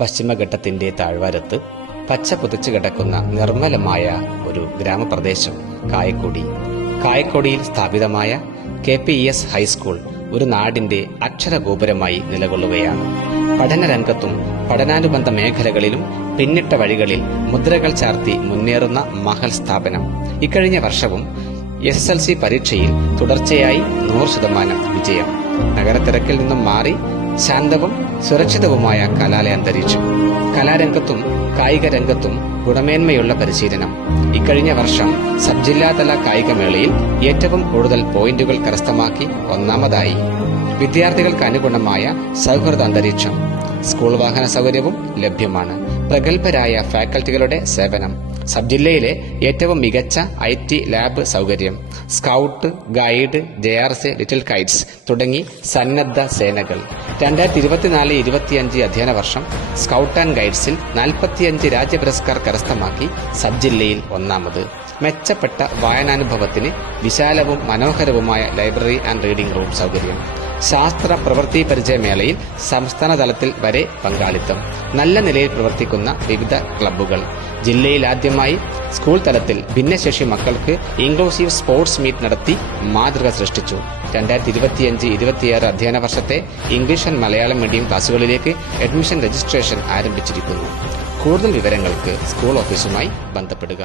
പശ്ചിമഘട്ടത്തിന്റെ താഴ്വാരത്ത് പച്ച പുതച്ചു കിടക്കുന്ന നിർമ്മലമായ ഒരു ഗ്രാമപ്രദേശം കായക്കൊടി. കായക്കൊടിയിൽ സ്ഥാപിതമായ KPES ഹൈസ്കൂൾ ഒരു നാടിന്റെ അക്ഷരഗോപുരമായി നിലകൊള്ളുകയാണ്. പഠനരംഗത്തും പഠനാനുബന്ധ മേഖലകളിലും പിന്നിട്ട വഴികളിൽ മുദ്രകൾ ചാർത്തി മുന്നേറുന്ന മഹൽ സ്ഥാപനം. ഇക്കഴിഞ്ഞ വർഷവും SSLC പരീക്ഷയിൽ തുടർച്ചയായി 100% വിജയം. നഗരത്തിരക്കിൽ നിന്നും മാറി ശാന്തവും സുരക്ഷിതവുമായ കലാലയ അന്തരീക്ഷം. കലാരംഗത്തും കായിക രംഗത്തും ഗുണമേന്മയുള്ള പരിശീലനം. ഇക്കഴിഞ്ഞ വർഷം സബ് ജില്ലാതല കായികമേളയിൽ ഏറ്റവും കൂടുതൽ പോയിന്റുകൾ കരസ്ഥമാക്കി ഒന്നാമതായി. വിദ്യാർത്ഥികൾക്ക് അനുഗുണമായ സൗഹൃദ അന്തരീക്ഷം. സ്കൂൾ വാഹന സൗകര്യവും ലഭ്യമാണ്. പ്രഗത്ഭരായ ഫാക്കൽറ്റികളുടെ സേവനം. സബ് ജില്ലയിലെ ഏറ്റവും മികച്ച IT ലാബ് സൗകര്യം. Scout, guide, JRC, little Kites തുടങ്ങി സന്നദ്ധ സേനകൾ. 2024-25 അധ്യയന വർഷം സ്കൗട്ട് ആൻഡ് ഗൈഡ്സിൽ 45 രാജ്യ പുരസ്കാർ കരസ്ഥമാക്കി സബ് ജില്ലയിൽ ഒന്നാമത്. മെച്ചപ്പെട്ട വായനാനുഭവത്തിന് വിശാലവും മനോഹരവുമായ ലൈബ്രറി ആൻഡ് റീഡിംഗ് റൂം സൗകര്യം. ശാസ്ത്ര പ്രവൃത്തി പരിചയമേളയിൽ സംസ്ഥാന തലത്തിൽ വരെ പങ്കാളിത്തം. നല്ല നിലയിൽ പ്രവർത്തിക്കുന്ന വിവിധ ക്ലബ്ബുകൾ. ജില്ലയിൽ ആദ്യമായി സ്കൂൾ തലത്തിൽ ഭിന്നശേഷി മക്കൾക്ക് ഇൻക്ലൂസീവ് സ്പോർട്സ് മീറ്റ് നടത്തി മാതൃക സൃഷ്ടിച്ചു. 2025-26 അധ്യയന വർഷത്തെ ഇംഗ്ലീഷ് ആൻഡ് മലയാളം മീഡിയം ക്ലാസുകളിലേക്ക് അഡ്മിഷൻ രജിസ്ട്രേഷൻ ആരംഭിച്ചിരിക്കുന്നു. കൂടുതൽ വിവരങ്ങൾക്ക് സ്കൂൾ ഓഫീസുമായി ബന്ധപ്പെടുക.